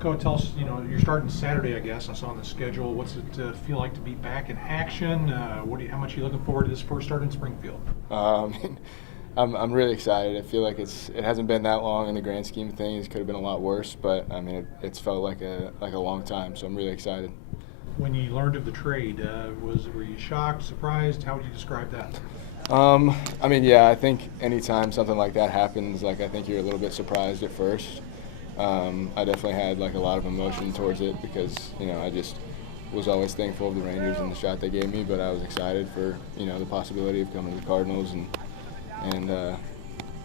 Go tell us, you're starting Saturday, I guess. I saw on the schedule. What's it feel like to be back in action? How much are you looking forward to this first start in Springfield? Um, I'm really excited. I feel like it hasn't been that long in the grand scheme of things. It could have been a lot worse, but I mean it's felt like a long time. So I'm really excited. When you learned of the trade, were you shocked, surprised? How would you describe that? I mean, yeah, I think anytime something like that happens, like I think you're a little bit surprised at first. I definitely had like a lot of emotion towards it because I just was always thankful of the Rangers and the shot they gave me, but I was excited for the possibility of coming to the Cardinals and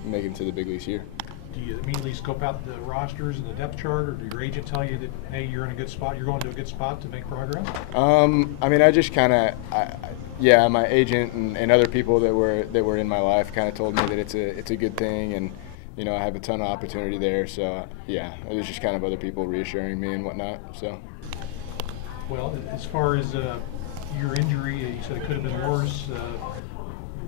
making it to the big leagues here. Do you immediately scope out the rosters and the depth chart, or do your agent tell you that, hey, you're in a good spot, you're going to a good spot to make progress? I mean, I just kind of, yeah, my agent and other people that were in my life kind of told me that it's a good thing, and I have a ton of opportunity there. So yeah, it was just kind of other people reassuring me and whatnot. So. Well, as far as your injury, you said it could have been worse.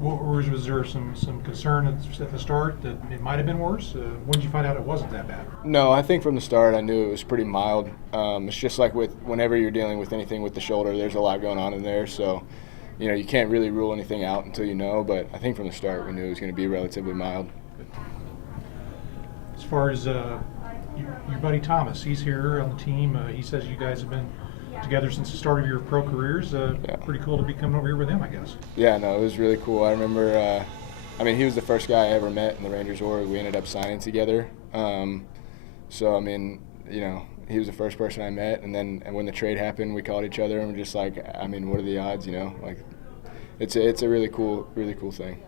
Was there some concern at the start that it might have been worse? When did you find out it wasn't that bad? No, I think from the start I knew it was pretty mild. It's just like whenever you're dealing with anything with the shoulder, there's a lot going on in there. So, you can't really rule anything out until you know. But I think from the start we knew it was going to be relatively mild. As far as your buddy Thomas, he's here on the team. He says you guys have been together since the start of your pro careers. Yeah. Pretty cool to be coming over here with him, I guess. Yeah, no, it was really cool. I remember, he was the first guy I ever met in the Rangers org. We ended up signing together. So, I mean, he was the first person I met. And then when the trade happened, we called each other and we're just like, I mean, what are the odds, Like, it's a really cool thing.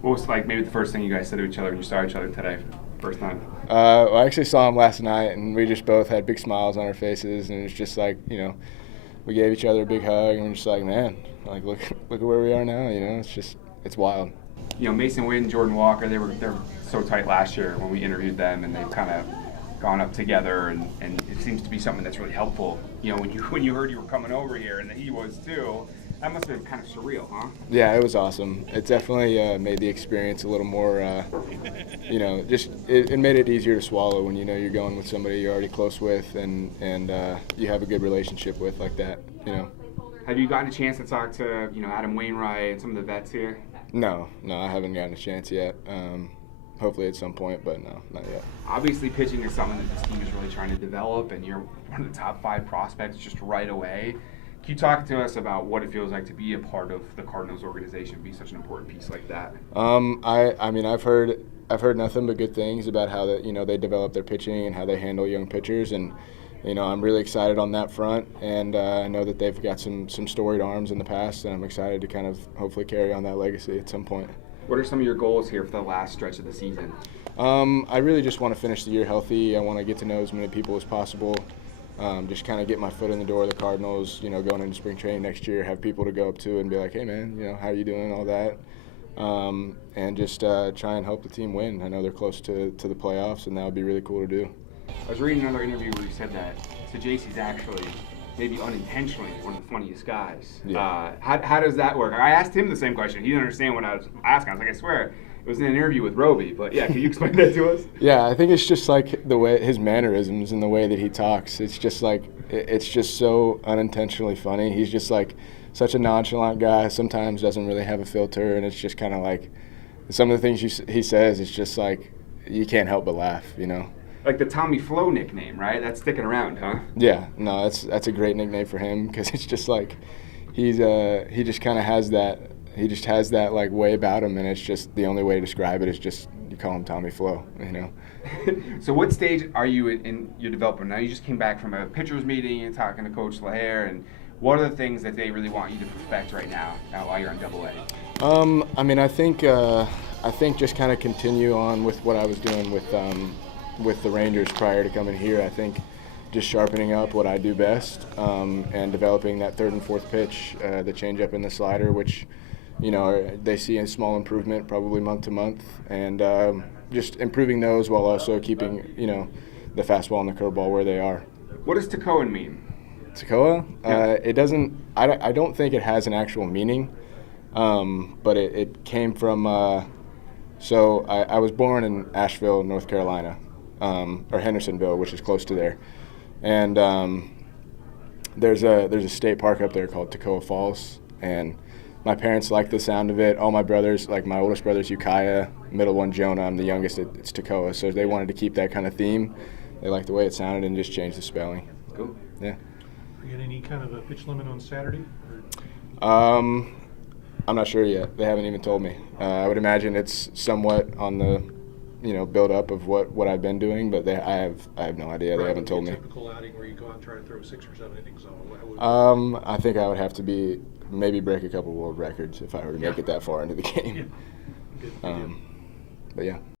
What was like maybe the first thing you guys said to each other when you saw each other today? First time? I actually saw him last night, and we just both had big smiles on our faces, and it was just like, we gave each other a big hug, and we're just like, man, like look at where we are now, it's wild. Mason Witt and Jordan Walker, they're so tight last year when we interviewed them, and they've kind of gone up together, and it seems to be something that's really helpful. When you heard you were coming over here, and that he was too. That must have been kind of surreal, huh? Yeah, it was awesome. It definitely made the experience a little more, it made it easier to swallow when you're going with somebody you're already close with and you have a good relationship with like that, Have you gotten a chance to talk to, Adam Wainwright and some of the vets here? No, I haven't gotten a chance yet. Hopefully at some point, but no, not yet. Obviously, pitching is something that this team is really trying to develop, and you're one of the top 5 prospects just right away. Can you talk to us about what it feels like to be a part of the Cardinals organization, be such an important piece like that? I mean, I've heard nothing but good things about how they develop their pitching and how they handle young pitchers, and I'm really excited on that front, and I know that they've got some storied arms in the past, and I'm excited to kind of hopefully carry on that legacy at some point. What are some of your goals here for the last stretch of the season? I really just want to finish the year healthy. I want to get to know as many people as possible. Just kind of get my foot in the door of the Cardinals, going into spring training next year, have people to go up to and be like, hey, man, how are you doing, all that. And just try and help the team win. I know they're close to the playoffs, and that would be really cool to do. I was reading another interview where you said that Sajayce's actually, maybe unintentionally, one of the funniest guys. Yeah. How does that work? I asked him the same question. He didn't understand what I was asking. I was like, I swear, it was in an interview with Roby. But yeah, can you explain that to us? Yeah, I think it's just like the way his mannerisms and the way that he talks. It's just like, it's just so unintentionally funny. He's just like such a nonchalant guy. Sometimes doesn't really have a filter, and it's just kind of like some of the things he says. It's just like you can't help but laugh, Like the Tommy Flo nickname, right? That's sticking around, huh? Yeah, no, that's a great nickname for him because it's just like he just kind of has that. He just has that like way about him, and it's just the only way to describe it is just you call him Tommy Flo, So what stage are you in your development? Now you just came back from a pitcher's meeting and talking to Coach LaHair, and what are the things that they really want you to perfect right now while you're in AA? I mean, I think just kind of continue on with what I was doing with the Rangers prior to coming here. I think just sharpening up what I do best and developing that third and fourth pitch, the changeup and the slider, which they see a small improvement probably month to month, and just improving those while also keeping the fastball and the curveball where they are. What does Tekoah mean? Tekoah? Yeah. It doesn't. I don't think it has an actual meaning, but it came from. So I was born in Asheville, North Carolina, or Hendersonville, which is close to there. And there's a state park up there called Tekoah Falls, and my parents like the sound of it. All my brothers, like my oldest brother's Ukiah, middle one Jonah, I'm the youngest, it's Tekoah. So they wanted to keep that kind of theme. They liked the way it sounded and just changed the spelling. Cool. Yeah. Are you got any kind of a pitch limit on Saturday? I'm not sure yet. They haven't even told me. I would imagine it's somewhat on the, build up of what I've been doing, but I have no idea. They haven't told me. Typical outing where you go out and try to throw 6 or 7 innings on. I think I would have to maybe break a couple world records if I were to make it that far into the game. Good. But yeah.